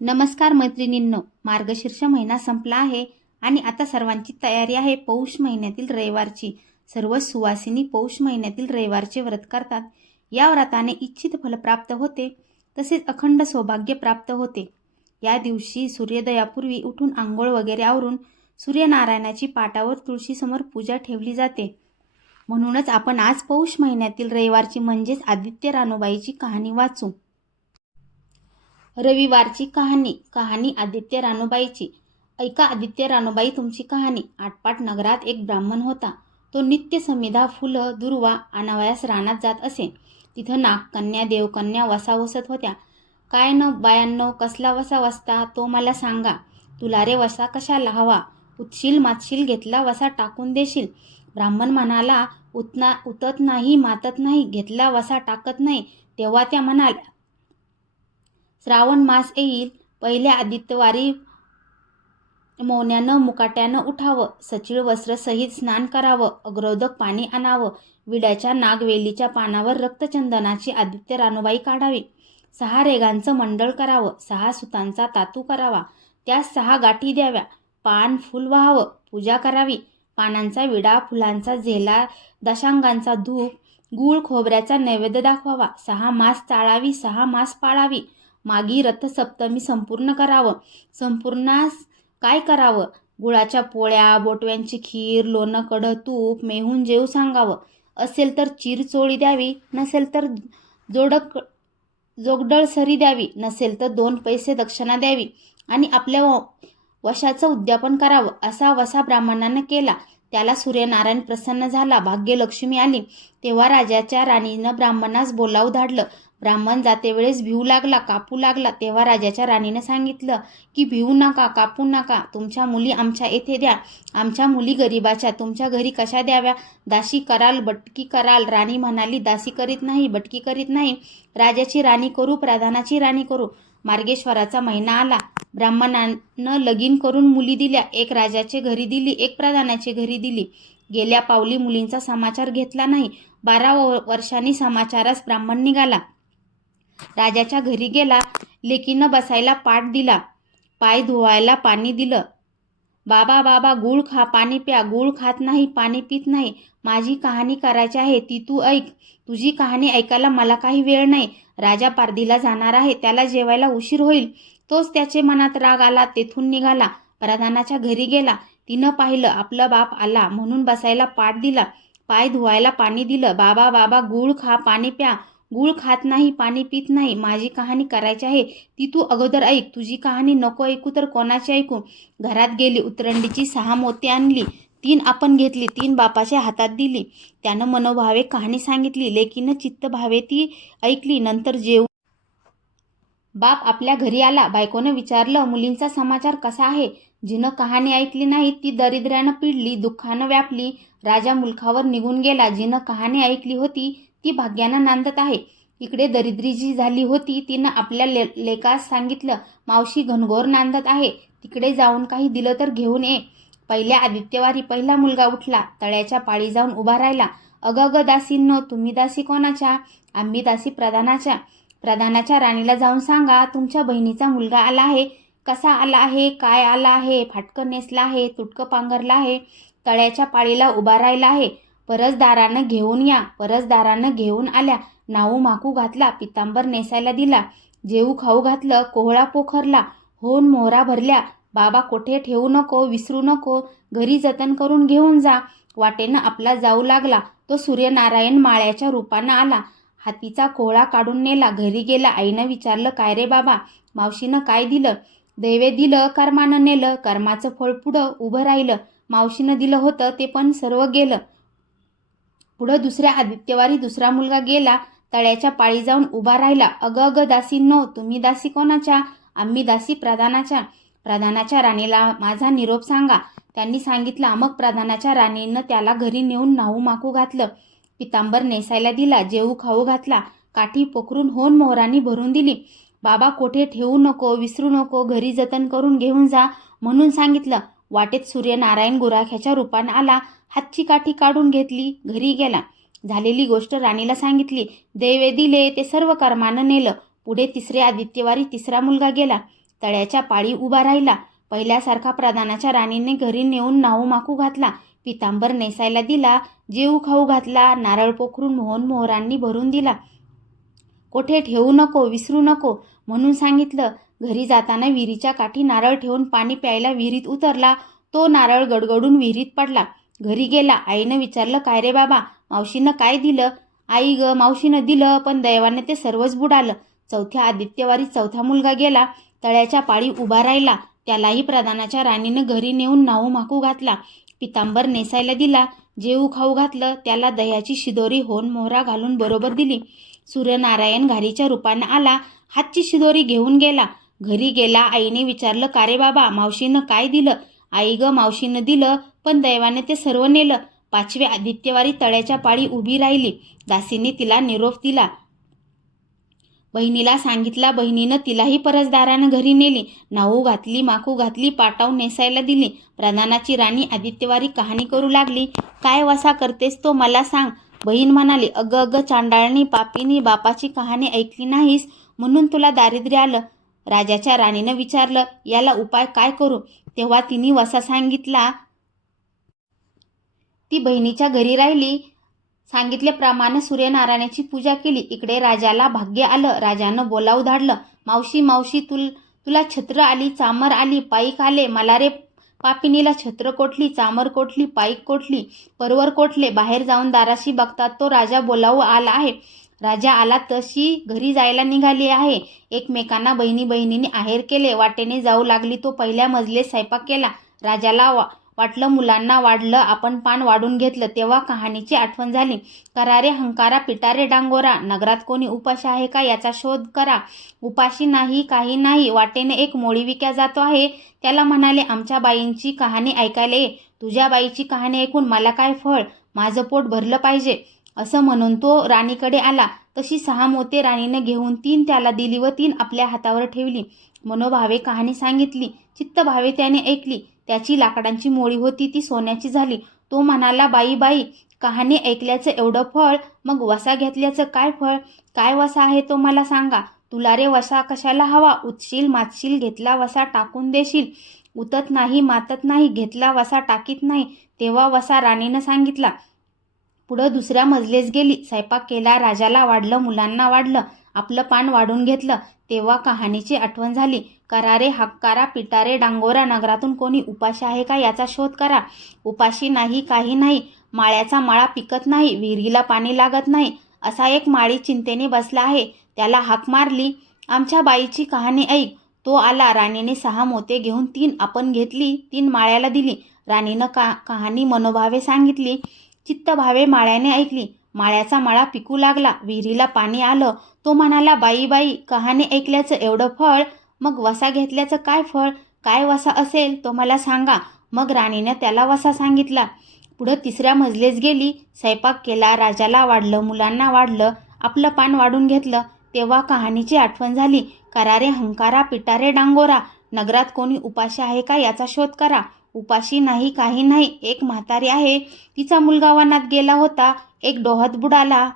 नमस्कार मैत्रिणींनो, मार्गशीर्ष महिना संपला आहे आणि आता सर्वांची तयारी आहे पौष महिन्यातील रविवारची. सर्व सुवासिनी पौष महिन्यातील रविवारचे व्रत करतात. या व्रताने इच्छित फल प्राप्त होते, तसेच अखंड सौभाग्य प्राप्त होते. या दिवशी सूर्योदयापूर्वी उठून आंघोळ वगैरे आवरून सूर्यनारायणाची पाटावर तुळशीसमोर पूजा ठेवली जाते. म्हणूनच आपण आज पौष महिन्यातील रविवारची म्हणजेच आदित्य रानूबाईची कहाणी वाचू. रविवारची कहाणी आदित्य रानूबाईची. ऐका आदित्य रानूबाई तुमची कहाणी. आटपाट नगरात एक ब्राह्मण होता. तो नित्य समिधा, फुलं, दुर्वा आणावयास रानात जात असे. तिथं नागकन्या, देवकन्या वसा वसत होत्या. काय न बायांनो, कसला वसा वसता तो मला सांगा. तुला रे वसा कशाला हवा? उतशील मातशील घेतला वसा टाकून देशील. ब्राह्मण म्हणाला, उतत नाही, मातत नाही, घेतला वसा टाकत नाही. तेव्हा त्या म्हणाल्या, श्रावण मास येईल, पहिल्या आदित्यवारी मौन्यानं मुकाट्यानं उठावं, सचिळ वस्त्रसहित स्नान करावं, अग्रोदक पाणी आणावं, विड्याच्या नागवेलीच्या पानावर रक्तचंदनाची आदित्य रानूबाई काढावी, 6 रेगांचं मंडळ करावं, 6 सुतांचा तातू करावा, त्यास 6 गाठी द्याव्या, पान फुल व्हावं, पूजा करावी, पानांचा विडा, फुलांचा झेला, दशांगांचा धूप, गूळ खोबऱ्याचा नैवेद्य दाखवावा, 6 मास चाळावी, 6 मास पाळावी, मागी रथसप्तमी संपूर्ण करावं. संपूर्णास काय करावं? गुळाच्या पोळ्या, बोटव्यांची खीर, लोणं, कढ, तूप, मेहून जेव सांगावं. असेल तर चिरचोळी द्यावी, नसेल तर जोगडळ सरी द्यावी, नसेल तर 2 पैसे दक्षिणा द्यावी आणि आपल्या वशाचं उद्यापन करावं. असा वसा ब्राह्मणानं केला. त्याला सूर्यनारायण प्रसन्न झाला. भाग्यलक्ष्मी आली. तेव्हा राजाच्या राणीनं ब्राह्मणास बोलावू धाडलं. ब्राह्मण जातेवेळेस भिवू लागला, कापू लागला. तेव्हा राजाच्या राणीनं सांगितलं की भिवू नका, कापू नका. तुमच्या मुली आमच्या येथे द्या. आमच्या मुली गरिबाच्या. तुमच्या घरी कशा द्याव्या? दासी कराल, बटकी कराल? राणी म्हणाली, दासी करीत नाही, बटकी करीत नाही. राजाची राणी करू, प्रधानाची राणी करू. मार्गेश्वराचा महिना आला. ब्राह्मणानं लगीन करून मुली दिल्या. एक राजाचे घरी दिली, एक प्रधानाचे घरी दिली. गेल्या पावली मुलींचा समाचार घेतला नाही. 12 वर्षांनी समाचारास ब्राह्मण निघाला. राजाच्या घरी गेला. लेकीनं बसायला पाट दिला, पाय धुवायला पाणी दिलं. बाबा बाबा, गूळ खा, पाणी प्या. गूळ खात नाही, पाणी पित नाही. माझी कहाणी करायची आहे, ती तू ऐक. तुझी कहाणी ऐकायला मला काही वेळ नाही. राजा पारधीला जाणार आहे, त्याला जेवायला उशीर होईल. तोच त्याचे मनात राग आला, तेथून निघाला. प्रधानाच्या घरी गेला. तिनं पाहिलं, आपला बाप आला म्हणून बसायला पाट दिला, पाय धुवायला पाणी दिलं. बाबा बाबा, गूळ खा, पाणी प्या. गूळ खात नाही, पाणी पित नाही. माझी कहाणी करायची आहे, ती तू अगोदर ऐक. तुझी कहाणी नको ऐकू तर कोणाची ऐकू? घरात गेली. उतरंडीची 6 मोती आणली. 3 आपण घेतली, 3 बापाच्या हातात दिली. त्यानं मनोभावे कहाणी सांगितली. लेकीनं चित्त भावे ती ऐकली. नंतर बाप आपल्या घरी आला. बायकोनं विचारलं, मुलींचा समाचार कसा आहे? जिनं कहाणी ऐकली नाही ती दरिद्र्यानं पिडली, दुःखानं व्यापली. राजा मुलखावर निघून गेला. जिनं कहाणी ऐकली होती ती भाग्यानं नांदत आहे. इकडे दरिद्री जी झाली होती तिनं आपल्या लेकास सांगितलं, मावशी घनघोर नांदत आहे, तिकडे जाऊन काही दिलं तर घेऊन ये. पहिल्या आदित्यवारी पहिला मुलगा उठला. तळ्याच्या पाळी जाऊन उभा राहिला. अगं दासींनो, तुम्ही दासी कोणाच्या? आम्ही दासी प्रधानाच्या. प्रधानाच्या राणीला जाऊन सांगा, तुमच्या बहिणीचा मुलगा आला आहे. कसा आला आहे, काय आला आहे? फाटकं नेसला आहे, तुटकं पांघरला आहे, तळ्याच्या पाळीला उभा राहिला आहे. परसदारानं घेऊन या. परसदारानं घेऊन आल्या. नाऊ माकू घातला, पितांबर नेसायला दिला, जेऊ खाऊ घातलं, कोहळा पोखरला, होऊन मोहरा भरल्या. बाबा कोठे ठेवू नको, विसरू नको, घरी जतन करून घेऊन जा. वाटेनं आपला जाऊ लागला. तो सूर्यनारायण माळ्याच्या रूपानं आला. हातीचा कोहळा काढून नेला. घरी गेला. आईनं विचारलं, काय रे बाबा? मावशीनं काय दिलं? दैवे दिलं, कर्मानं नेलं. कर्माचं फळ पुढं उभं राहिलं. मावशीनं दिलं होतं ते पण सर्व गेलं. पुढं दुसऱ्या आदित्यवारी दुसरा मुलगा गेला. तळ्याच्या पाळी जाऊन उभा राहिला. अगं दासींनो, तुम्ही दासी कोणाच्या? आम्ही दासी प्रधानाच्या. प्रधानाच्या राणीला माझा निरोप सांगा. त्यांनी सांगितला. मग प्रधानाच्या राणीनं त्याला घरी नेऊन नाहू माकू घातलं, पितांबर नेसायला दिला, जेऊ खाऊ घातला, काठी पोखरून होन मोहरांनी भरून दिली. बाबा कोठे ठेवू नको, विसरू नको, घरी जतन करून घेऊन जा म्हणून सांगितलं. वाटेत सूर्यनारायण गुराख्याच्या रूपानं आला. हातची काठी काढून घेतली, घरी गेला. झालेली गोष्ट राणीला सांगितली. दैवे दिले ते सर्व कर्मानं नेलं. पुढे तिसरे आदित्यवारी तिसरा मुलगा गेला. तळ्याच्या पाळी उभा राहिला. पहिल्यासारखा प्रधानाच्या राणीने घरी नेऊन नाहू माकू घातला, पितांबर नेसायला दिला, जेऊ खाऊ घातला, नारळ पोखरून मोहरांनी भरून दिला. कोठे ठेवू नको, विसरू नको म्हणून सांगितलं. घरी जाताना विहिरीच्या काठी नारळ ठेवून पाणी प्यायला विहिरीत उतरला. तो नारळ गडगडून विहिरीत पडला. घरी गेला. आईनं विचारलं, काय रे बाबा, मावशीनं काय दिलं? आई ग, मावशीनं दिलं, पण दैवाने ते सर्वच बुडालं. चौथ्या आदित्यवारी चौथा मुलगा गेला. तळ्याच्या पाळी उभा राहिला. त्यालाही प्रधानाच्या राणीनं घरी नेऊन नाहू माकू घातला, पितांबर नेसायला दिला, जेऊ खाऊ घातलं. त्याला दह्याची शिदोरी होन मोहरा घालून बरोबर दिली. सूर्यनारायण घारीच्या रूपाने आला. हातची शिदोरी घेऊन गेला. घरी गेला. आईने विचारलं, का रे बाबा, मावशीनं काय दिलं? आई ग, मावशीनं दिलं, पण दैवाने ते सर्व नेलं. पाचव्या आदित्यवारी तळ्याच्या पाळी उभी राहिली. दासीने तिला निरोप दिला. बहिणीला सांगितला. बहिणीनं तिलाही परसदारानं घरी नेली. नाहू घातली, माकू घातली, पाटाव नेसायला दिली. प्रधानाची राणी आदित्यवारी कहाणी करू लागली. काय वसा करतेस तो मला सांग. बहीण म्हणाली, अगं अगं चांडाळणी, पापीनी, बापाची कहाणी ऐकली नाहीस म्हणून तुला दारिद्र्य आलं. राजाच्या राणीनं विचारलं, याला उपाय काय करू? तेव्हा तिने वसा सांगितला. ती बहिणीच्या घरी राहिली. सांगितल्याप्रमाणे सूर्यनारायणाची पूजा केली. इकडे राजाला भाग्य आलं. राजानं बोलावू धाडलं. मावशी मावशी, तुला छत्र आली, चामर आली, पाईक आले. मला रे पापिनीला छत्र कोठली, चामर कोठली, पाईक कोठली, परवर कोठले? बाहेर जाऊन दाराशी बघतात तो राजा बोलावू आला आहे. राजा आला तशी घरी जायला निघाली आहे. एकमेकांना बहिणीने आहेर केले. वाटेने जाऊ लागली. तो पहिल्या मजलेत स्वयंपाक केला. राजाला वाटलं मुलांना वाढलं, आपण पान वाढून घेतलं. तेव्हा कहाणीची आठवण झाली. करा रे हंकारा, पिटा रे डांगोरा, नगरात कोणी उपाशी आहे का याचा शोध करा. उपाशी नाही, काही नाही. वाटेने एक मोळी विक्या जातो आहे. त्याला म्हणाले, आमच्या बाईंची कहाणी ऐकायला ये. तुझ्या बाईची कहाणी ऐकून मला काय फळ, माझं पोट भरलं पाहिजे. असं म्हणून तो राणीकडे आला. तशी 6 मोते राणीनं घेऊन 3 त्याला दिली व 3 आपल्या हातावर ठेवली. मनोभावे कहाणी सांगितली. चित्तभावे त्याने ऐकली. त्याची लाकडांची मोळी होती ती सोन्याची झाली. तो म्हणाला, बाई बाई, कहाणी ऐकल्याचं एवढं फळ, मग वसा घेतल्याचं काय फळ? काय वसा आहे तो मला सांगा. तुला रे वसा कशाला हवा? उतशील मातशील, घेतला वसा टाकून देशील. उतत नाही, मातत नाही, घेतला वसा टाकीत नाही. तेव्हा वसा राणीनं सांगितला. पुढं दुसऱ्या मजलेस गेली. स्वयंपाक केला. राजाला वाढलं, मुलांना वाढलं, आपलं पान वाढून घेतलं. तेव्हा कहाणीची आठवण झाली. करा रे हक्कारा, पिटा रे डांगोरा, नगरातून कोणी उपाशी आहे का याचा शोध करा. उपाशी नाही, काही नाही. माळ्याचा माळा पिकत नाही, विहिरीला पाणी लागत नाही. असा एक माळी चिंतेने बसला आहे. त्याला हाक मारली, आमच्या बाईची कहाणी ऐक. तो आला. राणीने 6 मोते घेऊन 3 आपण घेतली, 3 माळ्याला दिली. राणीनं कहाणी मनोभावे सांगितली. चित्तभावे माळ्याने ऐकली. माळ्याचा माळा पिकू लागला. विहिरीला पाणी आलं. तो म्हणाला, बाई बाई, कहाणी ऐकल्याचं एवढं फळ, मग वसा घेतल्याचं काय फळ? काय वसा असेल तो मला सांगा. मग राणीनं त्याला वसा सांगितला. पुढं तिसऱ्या मजलेस गेली. स्वयंपाक केला. राजाला वाढलं, मुलांना वाढलं, आपलं पान वाढून घेतलं. तेव्हा कहाणीची आठवण झाली. करा रे हंकारा, पिटा रे डांगोरा, नगरात कोणी उपाशी आहे का याचा शोध करा. उपाशी नाही, काही नाही. एक म्हातारी आहे. तिचा मुलगा वनात गेला होता. एक डोहत बुडाला,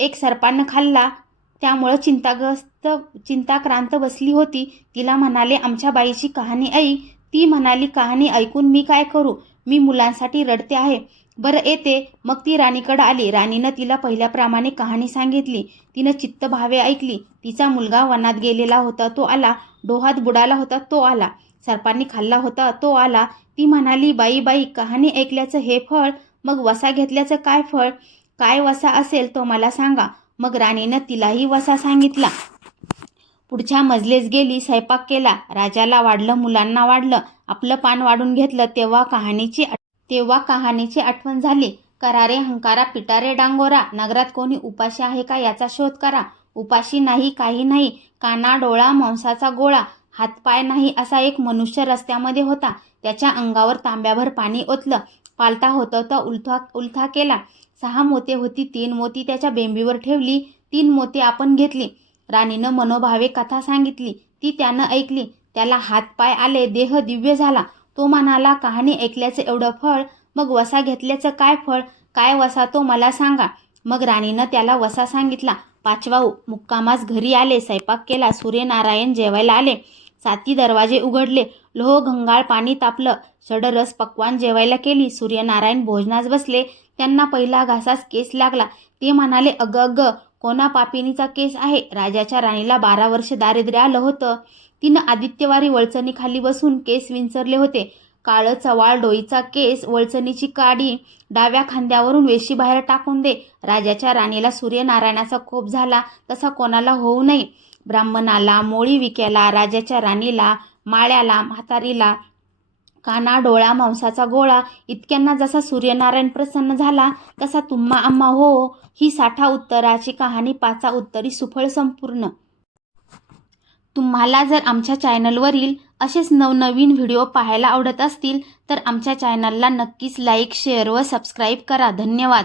एक सर्पानं खाल्ला. त्यामुळं चिंताक्रांत बसली होती. तिला म्हणाले, आमच्या बाईची कहाणी ऐक. ती म्हणाली, कहाणी ऐकून मी काय करू? मी मुलांसाठी रडते आहे. बरं येते. मग ती राणीकडे आली. राणीनं तिला पहिल्याप्रमाणे कहाणी सांगितली. तिनं चित्तभावे ऐकली. तिचा मुलगा वनात गेलेला होता, तो आला. डोहात बुडाला होता, तो आला. सर्पांनी खाल्ला होता, तो आला. ती म्हणाली, बाई बाई, कहाणी ऐकल्याचं हे फळ, मग वसा घेतल्याचं काय फळ? काय वसा असेल तो मला सांगा. मग राणीनं तिलाही वसा सांगितला. पुढच्या मजलेस गेली. स्वयंपाक केला. राजाला वाढलं, मुलांना वाढलं, आपलं पान वाढून घेतलं. तेव्हा कहाणीची आठवण झाली. करा रे हंकारा, पिटा रे डांगोरा, नगरात कोणी उपाशी आहे का याचा शोध करा. उपाशी नाही, काही नाही. काना डोळा, मांसाचा गोळा, हातपाय नाही असा एक मनुष्य रस्त्यामध्ये होता. त्याच्या अंगावर तांब्याभर पाणी ओतलं. पालता होतं तर उलथा केला. 6 मोते होती. 3 मोती त्याच्या बेंबीवर ठेवली. 3 मोते आपण घेतली. राणीनं मनोभावे कथा सांगितली. ती त्यानं ऐकली. त्याला हातपाय आले, देह दिव्य झाला. तो म्हणाला, कहाणी ऐकल्याचं एवढं फळ, मग वसा घेतल्याचं काय फळ? काय वसा तो मला सांगा. मग राणीनं त्याला वसा सांगितला. 5वा मुक्कामास घरी आले. स्वयंपाक केला. सूर्यनारायण जेवायला आले. साती दरवाजे उघडले. लोह घंगाळ पाणी तापलं. षडरस पक्वान जेवायला केली. सूर्यनारायण भोजनास बसले. त्यांना पहिला घासास केस लागला. ते म्हणाले, अगं अगं, कोणा पापिनीचा केस आहे? राजाच्या राणीला 12 वर्ष दारिद्र्य आलं होतं. तिनं आदित्यवारी वळचणीखाली बसून केस विंचरले होते. काळं चवाळ डोईचा केस, वळचणीची काडी डाव्या खांद्यावरून वेशीबाहेर टाकून दे. राजाच्या राणीला सूर्यनारायणाचा कोप झाला तसा कोणाला होऊ नये. ब्राह्मणाला, मोळी विक्याला, राजाच्या राणीला, माळ्याला, म्हातारीला, काना डोळा मांसाचा गोळा इतक्यांना जसा सूर्यनारायण प्रसन्न झाला तसा तुम्हा आम्हा हो. ही 60 उत्तराची कहाणी 5 उत्तरी सुफळ संपूर्ण. तुम्हाला जर आमच्या चॅनलवरील असेच नवनवीन व्हिडिओ पाहायला आवडत असतील तर आमच्या चॅनलला नक्कीच लाईक, शेअर व सबस्क्राईब करा. धन्यवाद.